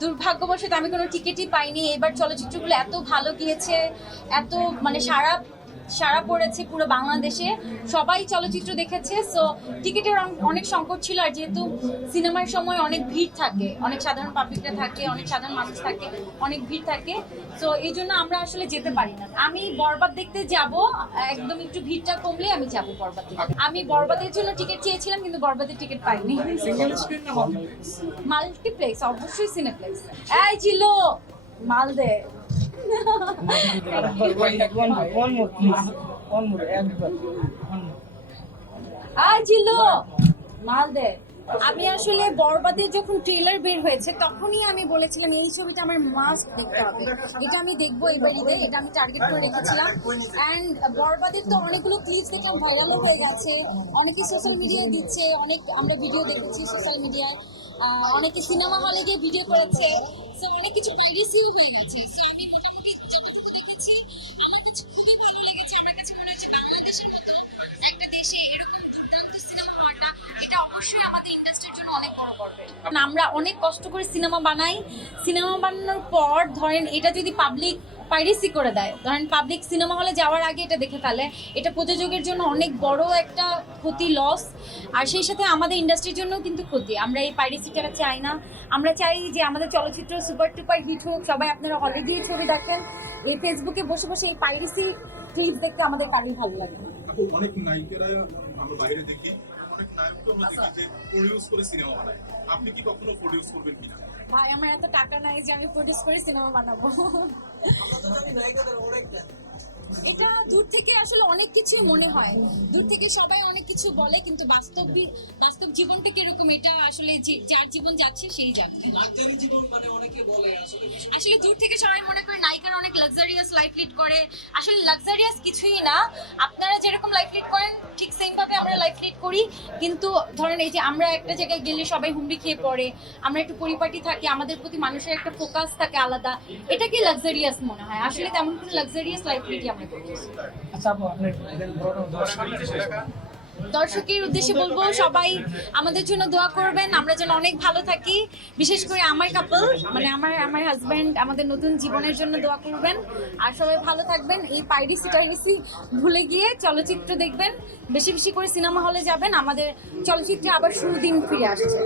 দুর্ভাগ্যবশত আমি কোনো টিকিটই পাইনি। এবার চলচ্চিত্রগুলো এত ভালো গিয়েছে এত মানে সারা সারা পড়েছে পুরো বাংলাদেশে। সবাই চলচ্চিত্র দেখেছে সো টিকিটের অনেক সংকট ছিল আর যেহেতু সিনেমার সময় অনেক ভিড় থাকে অনেক সাধারণ পাবলিকরা থাকে অনেক সাধারণ মানুষ থাকে অনেক ভিড় থাকে সো এই জন্য আমরা আসলে যেতে পারি না। আমি বরবাদ দেখতে যাব একদম একটু ভিড়টা কমলে আমি যাব বরবাদ আমি বরবাদের জন্য টিকিট চেয়েছিলাম কিন্তু বরবাদের টিকিট পাইনি। মাল্টিপ্লেক্স অবশ্যই সিনেপ্লেক্স এই ছিল মালদে জিলো মালদে আমি আসলে বরবাদের যখন ট্রেলার বের হয়েছে, তখনই আমি বলেছিলাম, এই ছবিটা আমার মাস্ট দেখতে হবে। এটা আমি দেখব এবার এটা আমি টার্গেট করে রেখেছিলাম। অ্যান্ড বরবাদের তো অনেকগুলো ক্লিপস দেখলাম ভাইরালও হয়ে গেছে। অনেকে সোশ্যাল মিডিয়ায় দিচ্ছে, অনেক আমরা ভিডিও দেখেছি সোশ্যাল মিডিয়ায় অনেকে সিনেমা হলে গিয়ে ভিডিও করেছে সো অনেক কিছু পাইরেসিও হয়ে গেছে। আমরা অনেক কষ্ট করে সিনেমা বানাই। সিনেমা বানানোর পর ধরেন এটা যদি পাবলিক পাইরেসি করে দেয়, ধরেন পাবলিক সিনেমা হলে যাওয়ার আগে এটা দেখে ফেলে। এটা প্রযোজকের জন্য অনেক বড় একটা ক্ষতি লস আর সেই সাথে আমাদের ইন্ডাস্ট্রির জন্য কিন্তু ক্ষতি। আমরা এই পাইরেসিটা চাই না। আমরা চাই যে আমাদের চলচ্চিত্র সুপার টুপার হিট হোক, সবাই আপনারা হলে গিয়ে ছবি দেখেন। এই ফেসবুকে বসে বসে এই পাইরেসি ক্লিপ দেখতে আমাদের কারোই ভালো লাগে অনেক নায়িকেরা আমরা বাইরে দেখি। অনেক নায়ককে আমরা দেখি যে প্রডিউস করে সিনেমা বানায়। আপনি কি কখনো প্রডিউস করবেন কিনা? ভাই আমার এত টাকা নাই যে আমি প্রডিউস করে সিনেমা বানাবো। এটা দূর থেকে আসলে অনেক কিছুই মনে হয়। দূর থেকে সবাই অনেক কিছু বলে কিন্তু বাস্তব বাস্তব জীবনটা কীরকম? এটা আসলে যে- যার জীবন যাচ্ছে সেই জানে। লাক্সারি জীবন মানে অনেকে বলে আসলে আসলে দূর থেকে সবাই মনে করে নায়িকারা অনেক লাক্সারিয়াস লাইফ লিড করে। আসলে লাক্সারিয়াস কিছুই না। আপনারা যেরকম লাইফ লিড করেন ঠিক সেম ভাবে আমরা লাইফ লিড করি। কিন্তু ধরেন এই যে আমরা একটা জায়গায় গেলে সবাই হুমড়ি খেয়ে পড়ে আমরা একটু পরিপাটি থাকি আমাদের প্রতি মানুষের একটা ফোকাস থাকে আলাদা। এটা কি লাক্সারিয়াস মনে হয়? আসলে তেমন কোনো লাক্সারিয়াস লাইফ লিডই আমরা আচ্ছা দর্শকের উদ্দেশ্যে বলব সবাই আমাদের জন্য দোয়া করবেন। আমরা যেন অনেক ভালো থাকি। বিশেষ করে আমার কাপল মানে আমার আমার হাজব্যান্ড আমাদের নতুন জীবনের জন্য দোয়া করবেন। আর সবাই ভালো থাকবেন। এই পাইরিসি টাইরিসি ভুলে গিয়ে চলচ্চিত্র দেখবেন। বেশি বেশি করে সিনেমা হলে যাবেন। আমাদের চলচ্চিত্রে আবার শুরু দিন ফিরে আসছে।